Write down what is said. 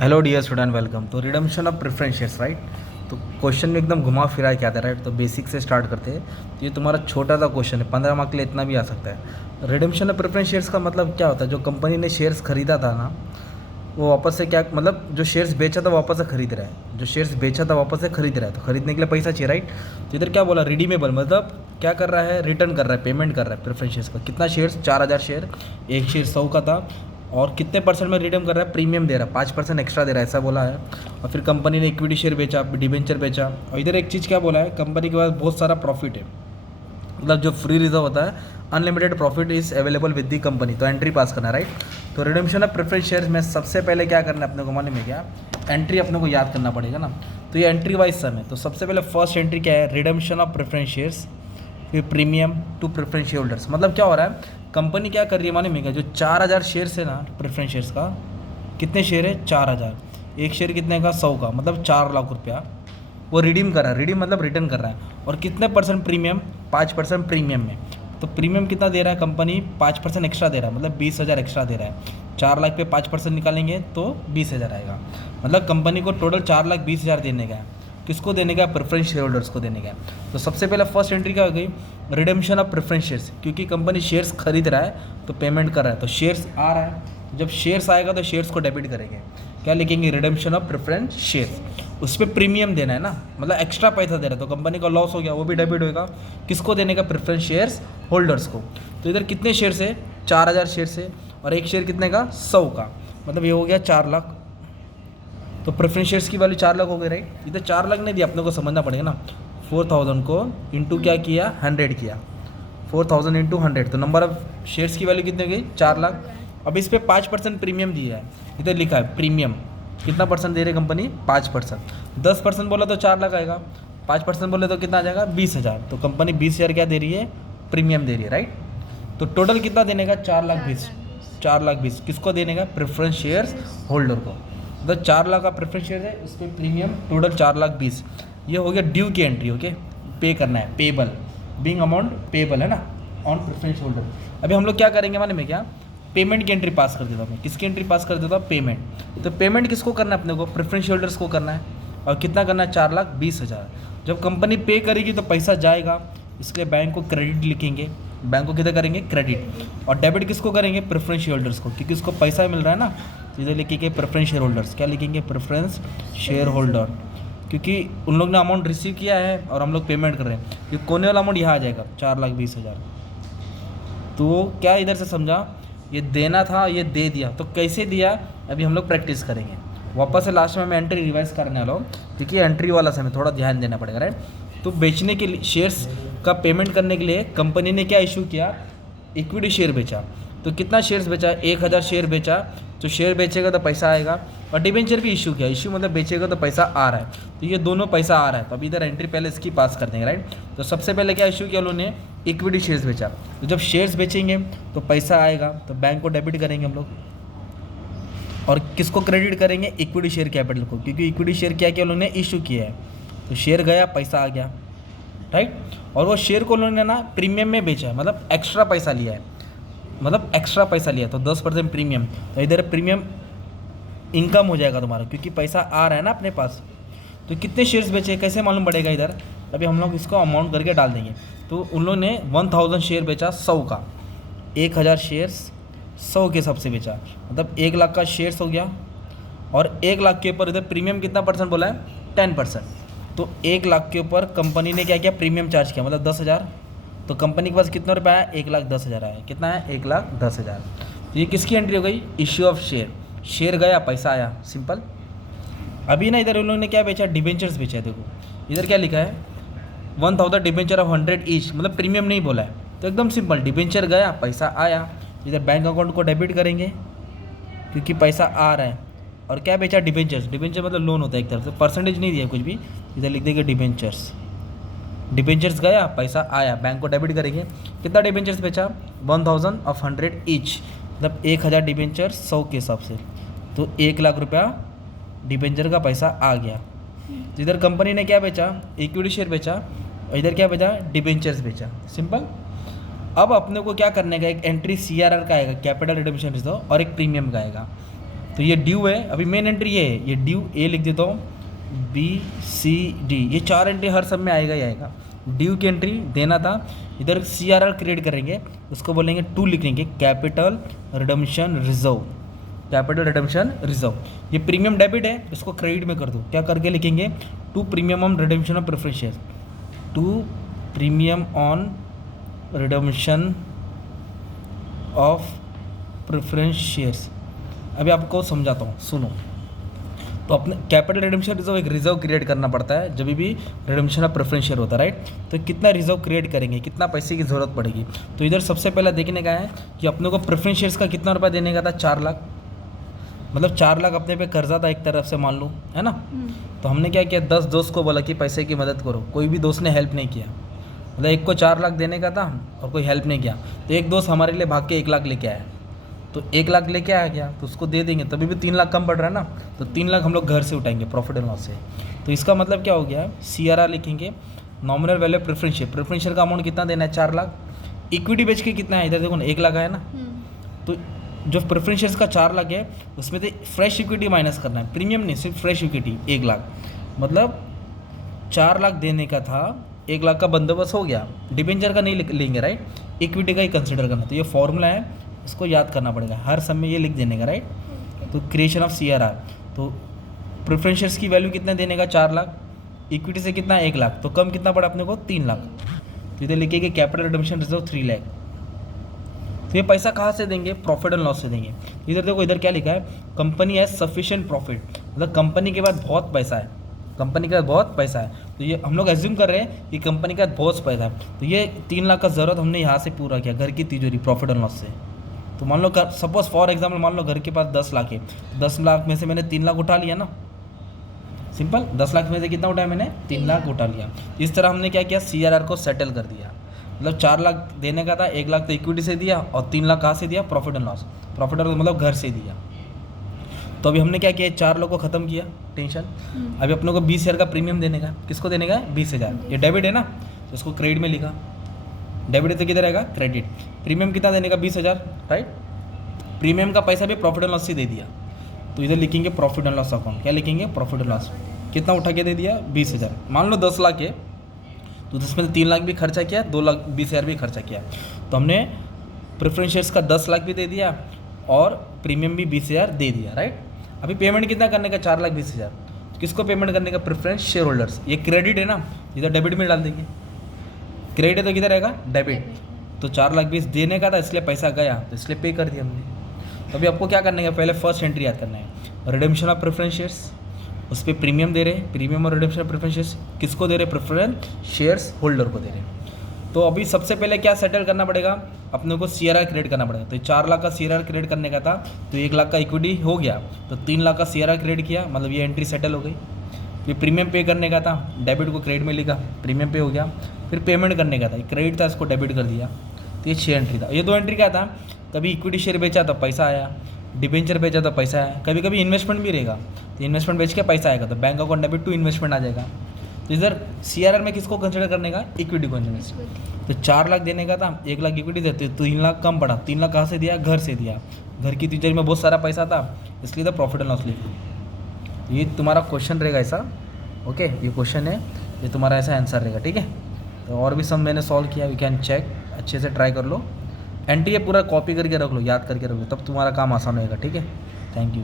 Hello dear student, welcome. तो redemption of preference shares, right. तो question में एकदम घुमा फिरा के आता है, राइट। तो बेसिक से स्टार्ट करते हैं। तो ये तुम्हारा छोटा सा क्वेश्चन है, 15 मार्क के लिए इतना भी आ सकता है। रिडम्पशन ऑफ प्रेफरेंस शेयर्स का मतलब क्या होता है? जो कंपनी ने शेयर्स खरीदा था ना, वो वापस से क्या मतलब, जो शेयर्स बेचा था वापस से खरीद रहा है। जो शेयर्स बेचा था वापस से खरीद रहा है, तो खरीदने के लिए पैसा चाहिए, राइट। तो इधर क्या बोला, रिडीमेबल, मतलब क्या कर रहा है, रिटर्न कर रहा है, पेमेंट कर रहा है प्रेफरेंस शेयर्स का। कितना शेयर्स? 4000 शेयर। एक शेयर 100 का था, और कितने परसेंट में रिडीम कर रहा है? प्रीमियम दे रहा है, 5% एक्स्ट्रा दे रहा है, ऐसा बोला है। और फिर कंपनी ने इक्विटी शेयर बेचा, डिबेंचर बेचा। और इधर एक चीज़ क्या बोला है, कंपनी के पास बहुत सारा प्रॉफिट है, मतलब जो फ्री रिजर्व होता है, unlimited profit is available with the company. तो एंट्री पास करना, राइट। तो रिडम्पशन ऑफ प्रेफरेंस शेयर्स में सबसे पहले क्या करना है अपने को मालूम है क्या? एंट्री अपने को याद करना पड़ेगा ना। तो ये एंट्री वाइज सम है। तो सबसे पहले फर्स्ट एंट्री क्या है? रिडम्पशन ऑफ प्रेफरेंस शेयर्स, फिर premium to preference share holders. मतलब क्या हो रहा है, कंपनी क्या कर रही है मालूम है क्या? जो 4000 शेयर्स है ना प्रेफरेंस शेयर्स का, कितने शेयर है? 4000। एक शेयर कितने का? 100 का, मतलब 4 लाख रुपया वो रिडीम कर रहा है। रिडीम मतलब रिटर्न कर रहा है। और कितने परसेंट प्रीमियम? 5% प्रीमियम में। तो प्रीमियम कितना दे रहा है कंपनी? 5% एक्स्ट्रा दे रहा है, मतलब 20,000 एक्स्ट्रा दे रहा है। 4 लाख पे 5% निकालेंगे तो 20,000 आएगा। मतलब कंपनी को टोटल 4,20,000 देने का है। किसको देने का? प्रेफरेंस शेयर होल्डर्स को देने का है। तो सबसे पहले फर्स्ट एंट्री क्या हो गई? रिडेम्पशन ऑफ प्रेफरेंस शेयर्स, क्योंकि कंपनी शेयर्स खरीद रहा है तो पेमेंट कर रहा है, तो शेयर्स आ रहा है। जब शेयर्स आएगा तो शेयर्स को डेबिट करेंगे, क्या लिखेंगे? Redemption of preference shares. उस पर प्रीमियम देना है ना, मतलब एक्स्ट्रा पैसा दे रहा है, तो कंपनी का लॉस हो गया, वो भी डेबिट होगा। किसको देने का? प्रेफरेंस शेयर्स होल्डर्स को। तो इधर कितने शेयर्स है? 4000 शेयर्स है, और एक शेयर कितने का? 100 का, मतलब ये हो गया 4 लाख। तो प्रेफरेंस शेयर्स की वैल्यू 4 लाख हो गई, राइट। इधर 4 लाख नहीं दिया, अपने को समझना पड़ेगा ना। 4000 को इंटू क्या किया? 100 किया। 4000 इंटू 100, तो नंबर ऑफ शेयर्स की वैल्यू कितनी हो गई? 4 लाख। अब इस पर 5% प्रीमियम दिया है, इधर लिखा है प्रीमियम। कितना परसेंट दे रही है कंपनी? 5%। 10% बोला तो 4 लाख आएगा, 5% बोले तो कितना आ जाएगा? 20,000। तो कंपनी 20,000 क्या दे रही है? प्रीमियम दे रही है, राइट। तो टोटल कितना देने का? 4,20,000। 4,20,000 किसको देने का? प्रेफरेंस शेयर्स होल्डर को। तो 4 लाख का प्रेफरेंस शेयर है, इस पर प्रीमियम टोटल 4,20,000। ये हो गया ड्यू की एंट्री, ओके। पे करना है, पेबल, बिंग अमाउंट पेबल है ना, ऑन प्रेफरेंस होल्डर। अभी हम लोग क्या करेंगे माने में क्या? पेमेंट की एंट्री पास कर देता हूँ मैं। किसकी एंट्री पास कर देता हूँ? पेमेंट। तो पेमेंट किसको करना है अपने को? प्रेफरेंस होल्डर्स को करना है। और कितना करना है? 4,20,000। जब कंपनी पे करेगी तो पैसा जाएगा, इसलिए बैंक को क्रेडिट लिखेंगे। बैंक को किधर करेंगे? क्रेडिट। और डेबिट किसको करेंगे? प्रेफरेंस शेयर होल्डर्स को, क्योंकि उसको पैसा मिल रहा है ना। तो इधर लिखेंगे प्रेफरेंस शेयर होल्डर्स। क्या लिखेंगे? प्रेफरेंस शेयर होल्डर, क्योंकि उन लोग ने अमाउंट रिसीव किया है और हम लोग पेमेंट कर रहे हैं। ये कोने वाला अमाउंट यहाँ आ जाएगा, 4,20,000। तो क्या इधर से समझा? ये देना था, ये दे दिया। तो कैसे दिया अभी हम लोग प्रैक्टिस करेंगे। वापस से लास्ट में मैं एंट्री रिवाइज करने वाला हूँ, क्योंकि एंट्री वाला समय थोड़ा ध्यान देना पड़ेगा, राइट। तो बेचने के लिए शेयर्स का पेमेंट करने के लिए कंपनी ने क्या इशू किया? इक्विटी शेयर बेचा। तो कितना शेयर्स बेचा? 1,000 शेयर बेचा। तो शेयर बेचेगा तो पैसा आएगा। और डिबेंचर भी इशू किया। इशू मतलब बेचेगा तो पैसा आ रहा है, तो ये दोनों पैसा आ रहा है। तो अभी इधर एंट्री पहले इसकी पास कर देंगे, राइट। तो सबसे पहले क्या इशू किया उन्होंने? इक्विटी शेयर्स बेचा। तो जब शेयर्स बेचेंगे तो पैसा आएगा, तो बैंक को डेबिट करेंगे हम लोग। और किसको क्रेडिट करेंगे? इक्विटी शेयर कैपिटल को, क्योंकि इक्विटी शेयर क्या किया उन्होंने? इशू किया है। तो शेयर गया, पैसा आ गया, राइट। और वो शेयर को उन्होंने ना प्रीमियम में बेचा है, मतलब एक्स्ट्रा पैसा लिया है, मतलब एक्स्ट्रा पैसा लिया। तो 10% प्रीमियम। तो इधर प्रीमियम इनकम हो जाएगा तुम्हारा, क्योंकि पैसा आ रहा है ना अपने पास। तो कितने शेयर्स बेचे कैसे मालूम पड़ेगा इधर? अभी हम लोग इसको अमाउंट करके डाल देंगे। तो उन लोगों ने 1000 शेयर बेचा 100 का। 1,000 शेयर्स 100 के हिसाब से बेचा, मतलब 1 लाख का शेयर्स हो गया। और 1 लाख के ऊपर इधर प्रीमियम कितना परसेंट बोला है? 10%। तो 1 लाख के ऊपर कंपनी ने क्या किया? प्रीमियम चार्ज किया, मतलब 10,000। तो कंपनी के पास कितना रुपया आया? 1,10,000 आया। कितना है? 1,10,000। तो ये किसकी एंट्री हो गई? Issue of share. शेयर गया, पैसा आया, सिंपल। अभी ना इधर उन लोगों ने क्या बेचा? डिबेंचर्स बेचा है। देखो इधर क्या लिखा है? 1,000 डिबेंचर ऑफ 100 ईच, मतलब प्रीमियम नहीं बोला है। तो एकदम सिंपल, डिबेंचर गया, पैसा आया। इधर बैंक अकाउंट को डेबिट करेंगे, क्योंकि पैसा आ रहा है। और क्या बेचा? डिबेंचर्स। डिबेंचर मतलब लोन होता है एक तरफ से, परसेंटेज नहीं दिया कुछ भी। इधर लिख देंगे डिबेंचर्स। डिबेंचर्स गया, पैसा आया, बैंक को डेबिट करेंगे। कितना डिबेंचर्स बेचा? 1,000 ऑफ 100 ईच, मतलब 1,000 डिबेंचर 100 के हिसाब से। तो 1 लाख रुपया डिबेंचर का पैसा आ गया। इधर कंपनी ने क्या बेचा? इक्विटी शेयर बेचा। और इधर क्या बेचा? डिबेंचर्स बेचा, सिंपल। अब अपने को क्या करने का? एक एंट्री CRR का आएगा, कैपिटल रिडम्पशन रिजर्व, और एक प्रीमियम का आएगा। तो ये ड्यू है, अभी मेन एंट्री ये है, ये ड्यू ए लिख देता हूँ, बी सी डी, ये 4 एंट्री हर सब में आएगा ही आएगा। ड्यू की एंट्री देना था, इधर CRR क्रिएट करेंगे, उसको बोलेंगे टू लिखेंगे, capital redemption reserve, capital redemption reserve. ये प्रीमियम डेबिट है, इसको क्रेडिट में कर दो, क्या करके लिखेंगे, to premium on redemption of preference share, to premium on redemption of preference shares. अभी आपको समझाता हूँ, सुनो। तो अपने कैपिटल रिडम्पशन रिजर्व, एक रिजर्व क्रिएट करना पड़ता है जब भी रिडम्पशन ऑफ प्रेफरेंस शेयर होता है, राइट। तो कितना रिजर्व क्रिएट करेंगे, कितना पैसे की ज़रूरत पड़ेगी, तो इधर सबसे पहले देखने का है कि अपने को प्रेफरेंस शेयर्स का कितना रुपया देने का था, 4 लाख, मतलब 4 लाख अपने पे कर्जा था एक तरफ से, मान लो, है ना। तो हमने क्या किया, 10 दोस्त को बोला कि पैसे की मदद करो, कोई भी दोस्त ने हेल्प नहीं किया, मतलब एक को 4 लाख देने का था और कोई हेल्प नहीं किया। तो एक दोस्त हमारे लिए भाग के 1 लाख लेके आया, तो 1 लाख लेके आ गया, तो उसको दे देंगे, तभी भी 3 लाख कम पड़ रहा है ना, तो 3 लाख हम लोग घर से उठाएंगे प्रॉफिट एंड लॉस से। तो इसका मतलब क्या हो गया, CRR लिखेंगे, nominal value preference share, preference share का अमाउंट कितना देना है, 4 लाख। इक्विटी बेच के कितना है, इधर देखो ना 1 लाख आया ना, तो जो प्रेफरेंस शेयर्स का 4 लाख है उसमें से फ्रेश इक्विटी माइनस करना है, प्रीमियम नहीं, सिर्फ फ्रेश इक्विटी 1 लाख, मतलब 4 लाख देने का था, 1 लाख का बंदोबस्त हो गया, डिबेंचर का नहीं लेंगे, राइट, इक्विटी का ही कंसिडर करना। तो ये फॉर्मूला है, इसको याद करना पड़ेगा, हर समय ये लिख देने का, राइट। तो क्रिएशन ऑफ CRR, तो प्रेफरेंस शेयर्स की वैल्यू कितना देने का, 4 लाख, इक्विटी से कितना 1 लाख, तो कम कितना पड़ा अपने को, 3 लाख। तो इधर लिखेंगे कैपिटल रिडम्पशन रिजर्व 3 लाख। तो ये पैसा कहाँ से देंगे, प्रॉफिट एंड लॉस से देंगे। इधर देखो, इधर क्या लिखा है, कंपनी हैज सफिशिएंट प्रॉफिट, मतलब कंपनी के पास बहुत पैसा है, कंपनी के पास बहुत पैसा है। तो ये हम लोग एज्यूम कर रहे हैं कि कंपनी का बहुत पैसा है, तो ये 3 लाख का ज़रूरत हमने यहाँ से पूरा किया, घर की तिजोरी, प्रॉफिट एंड लॉस से। तो मान लो सपोज फॉर एग्जाम्पल, मान लो घर के पास 10 लाख है, 10 लाख में से मैंने 3 लाख उठा लिया ना, सिंपल, 10 लाख में से कितना उठाया मैंने, 3 लाख उठा लिया। इस तरह हमने क्या किया, CRR को सेटल कर दिया, मतलब 4 लाख देने का था, 1 लाख तो इक्विटी से दिया और 3 लाख कहाँ से दिया, profit and loss, profit and loss मतलब घर से दिया। तो अभी हमने क्या किया, 4 लोग को ख़त्म किया टेंशन। अभी अपने को 20,000 का प्रीमियम देने का, किसको देने का, 20,000, ये डेबिट है ना, तो उसको क्रेडिट में लिखा, डेबिट तो किधर रहेगा, क्रेडिट। प्रीमियम कितना देने का, 20,000, राइट। प्रीमियम का पैसा भी प्रॉफिट एंड लॉस से दे दिया, तो इधर लिखेंगे प्रॉफिट एंड लॉस अकाउंट, क्या लिखेंगे, प्रॉफिट एंड लॉस। कितना उठा के दे दिया, 20,000। मान लो 10 लाख है, तो उसमें 3 लाख भी खर्चा किया, 2 लाख 20,000 भी खर्चा किया, तो हमने प्रेफरेंस शेयर्स का 10 लाख भी दे दिया और प्रीमियम भी 20,000 दे दिया, राइट। अभी पेमेंट कितना करने का, 4,20,000, किसको पेमेंट करने का, प्रेफरेंस शेयर होल्डर्स। ये क्रेडिट है ना, इधर डेबिट में डाल देंगे, क्रेडिट है तो किधर रहेगा, डेबिट। तो 4,20,000 देने का था, इसलिए पैसा गया, तो इसलिए पे कर दिया हमने। तो अभी आपको क्या करने का, पहले फर्स्ट एंट्री याद करना है, रिडेम्पशन ऑफ प्रेफरेंस शेयर्स, उस पर प्रीमियम दे रहे, प्रीमियम और रिडेम्पशन ऑफ प्रेफरेंस शेयर्स किसको दे रहे, प्रेफरेंस शेयर्स होल्डर को दे रहे। तो अभी सबसे पहले क्या सेटल करना पड़ेगा, अपने को CRR क्रिएट करना पड़ेगा। तो 4 लाख का CRR क्रिएट करने का था, तो 1 लाख का इक्विटी हो गया, तो 3 लाख का CRR क्रिएट किया, मतलब ये एंट्री सेटल हो गई। फिर प्रीमियम पे करने का था, डेबिट को क्रेडिट में लिखा, प्रीमियम पे हो गया। फिर पेमेंट करने का था, क्रेडिट था, इसको डेबिट कर दिया, तो ये 6 एंट्री था। ये 2 एंट्री क्या था, कभी इक्विटी शेयर बेचा तो पैसा आया, डिबेंचर बेचा तो पैसा आया, कभी कभी इन्वेस्टमेंट भी रहेगा, तो इन्वेस्टमेंट बेच के पैसा आएगा, तो bank account debit to investment आ जाएगा। तो इधर CRR में किसको कंसिडर करने का, इक्विटी को इन्वेस्ट। तो 4 लाख देने का था, 1 लाख इक्विटी देते, तो 3 लाख कम पड़ा, 3 लाख कहाँ से दिया, घर से दिया, घर की तिजोरी में बहुत सारा पैसा था, इसलिए तो प्रॉफिट एंड लॉस लिखा। ये तुम्हारा क्वेश्चन रहेगा ऐसा, ओके, ये क्वेश्चन है, ये तुम्हारा ऐसा आंसर रहेगा, ठीक है। तो और भी सब मैंने सॉल्व किया, यू कैन चेक, अच्छे से ट्राई कर लो। एंट्री ये पूरा कॉपी करके रख लो, याद करके रख लो, तब तुम्हारा काम आसान होगा, ठीक है। Thank you.